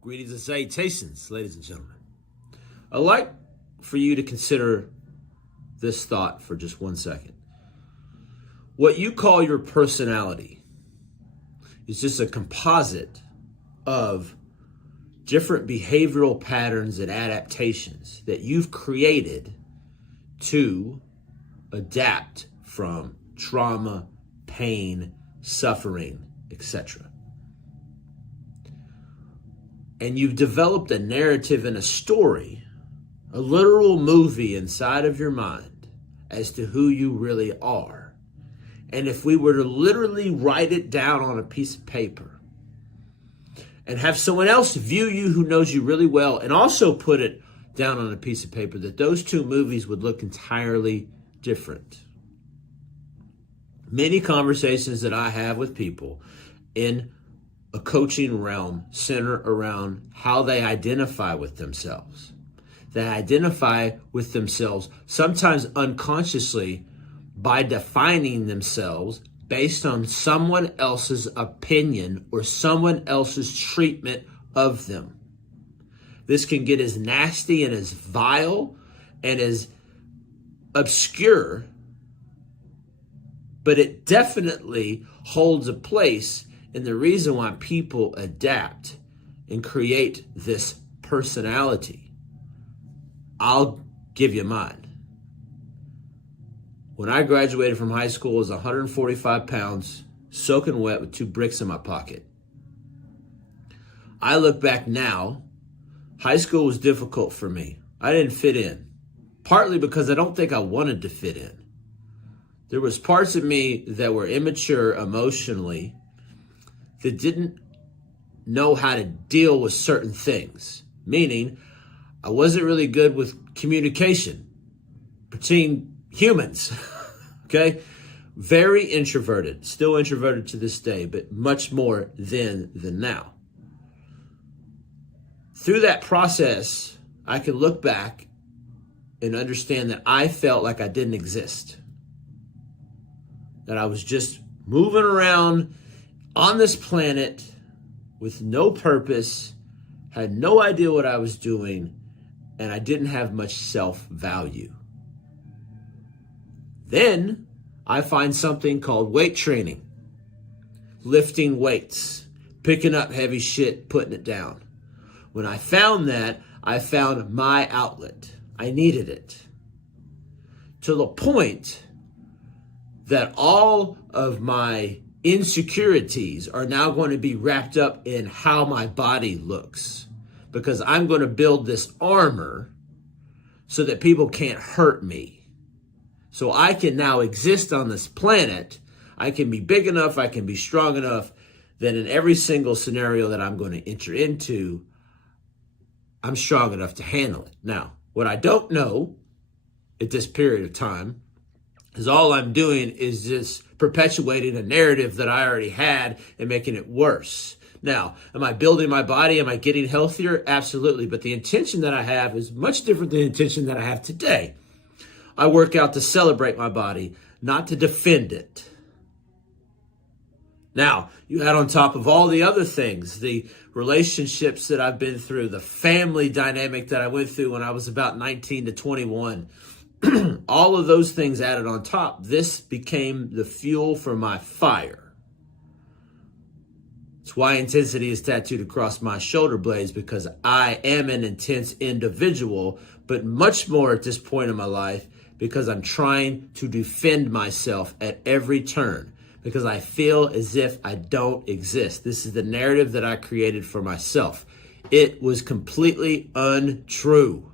Greetings and salutations, ladies and gentlemen. I'd like for you to consider this thought for just 1 second. What you call your personality is just a composite of different behavioral patterns and adaptations that you've created to adapt from trauma, pain, suffering, etc. And you've developed a narrative and a story, a literal movie inside of your mind as to who you really are. And if we were to literally write it down on a piece of paper and have someone else view you who knows you really well and also put it down on a piece of paper, that those two movies would look entirely different. Many conversations that I have with people in a coaching realm center around how they identify with themselves. They identify with themselves sometimes unconsciously by defining themselves based on someone else's opinion or someone else's treatment of them. This can get as nasty and as vile and as obscure, but it definitely holds a place in the reason why people adapt and create this personality. I'll give you mine. When I graduated from high school, I was 145 pounds, soaking wet with 2 bricks in my pocket. I look back now, high school was difficult for me. I didn't fit in, partly because I don't think I wanted to fit in. There was parts of me that were immature emotionally that didn't know how to deal with certain things, meaning I wasn't really good with communication between humans, okay? Very introverted, still introverted to this day, but much more then than now. Through that process, I can look back and understand that I felt like I didn't exist, that I was just moving around on this planet with no purpose, had no idea what I was doing, and I didn't have much self-value. Then I find something called weight training, lifting weights, picking up heavy shit, putting it down. When I found that, I found my outlet. I needed it. To the point that all of my insecurities are now going to be wrapped up in how my body looks, because I'm going to build this armor so that people can't hurt me. So I can now exist on this planet. I can be big enough, I can be strong enough that in every single scenario that I'm going to enter into, I'm strong enough to handle it. Now, what I don't know at this period of time is all I'm doing is just perpetuating a narrative that I already had and making it worse. Now, am I building my body? Am I getting healthier? Absolutely. But the intention that I have is much different than the intention that I have today. I work out to celebrate my body, not to defend it. Now, you add on top of all the other things, the relationships that I've been through, the family dynamic that I went through when I was about 19 to 21, all of those things added on top, this became the fuel for my fire. It's why intensity is tattooed across my shoulder blades, because I am an intense individual, but much more at this point in my life because I'm trying to defend myself at every turn, because I feel as if I don't exist. This is the narrative that I created for myself. It was completely untrue.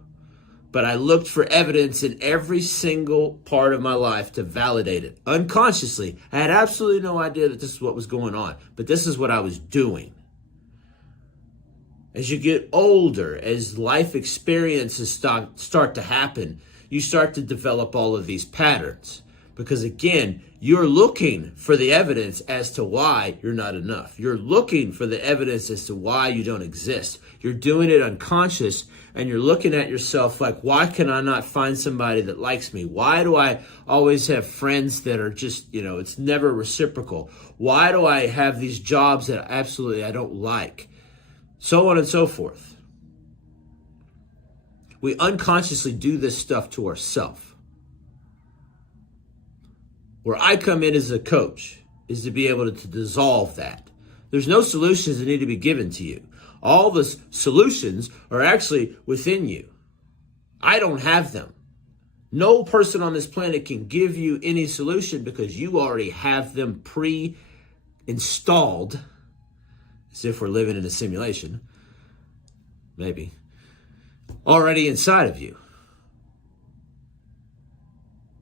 But I looked for evidence in every single part of my life to validate it. Unconsciously, I had absolutely no idea that this is what was going on, but this is what I was doing. As you get older, as life experiences start to happen, you start to develop all of these patterns. Because again, you're looking for the evidence as to why you're not enough. You're looking for the evidence as to why you don't exist. You're doing it unconscious, and you're looking at yourself like, why can I not find somebody that likes me? Why do I always have friends that are just, it's never reciprocal? Why do I have these jobs that absolutely I don't like? so on and so forth. We unconsciously do this stuff to ourselves. Where I come in as a coach is to be able to dissolve that. There's no solutions that need to be given to you. All the solutions are actually within you. I don't have them. No person on this planet can give you any solution because you already have them pre-installed, as if we're living in a simulation, maybe, already inside of you.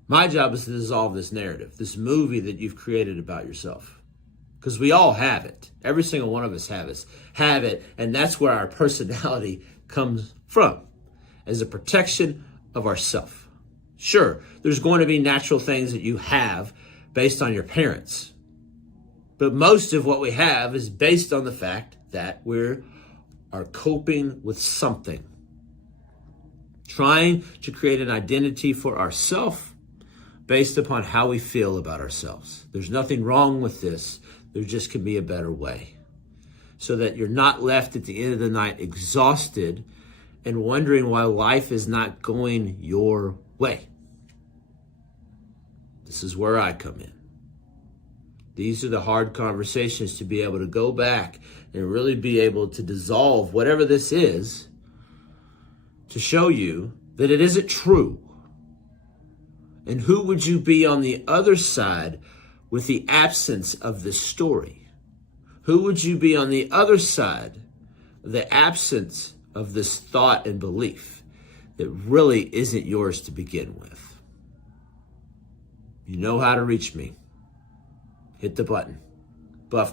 My job is to dissolve this narrative, this movie that you've created about yourself. Because we all have it. Every single one of us have it. And that's where our personality comes from, as a protection of ourself. Sure, there's going to be natural things that you have based on your parents. But most of what we have is based on the fact that we are coping with something. Trying to create an identity for ourselves based upon how we feel about ourselves. There's nothing wrong with this. There just can be a better way. So that you're not left at the end of the night exhausted and wondering why life is not going your way. This is where I come in. These are the hard conversations to be able to go back and really be able to dissolve whatever this is to show you that it isn't true. And who would you be on the other side with the absence of this story? Who would you be on the other side of the absence of this thought and belief that really isn't yours to begin with? You know how to reach me. Hit the button.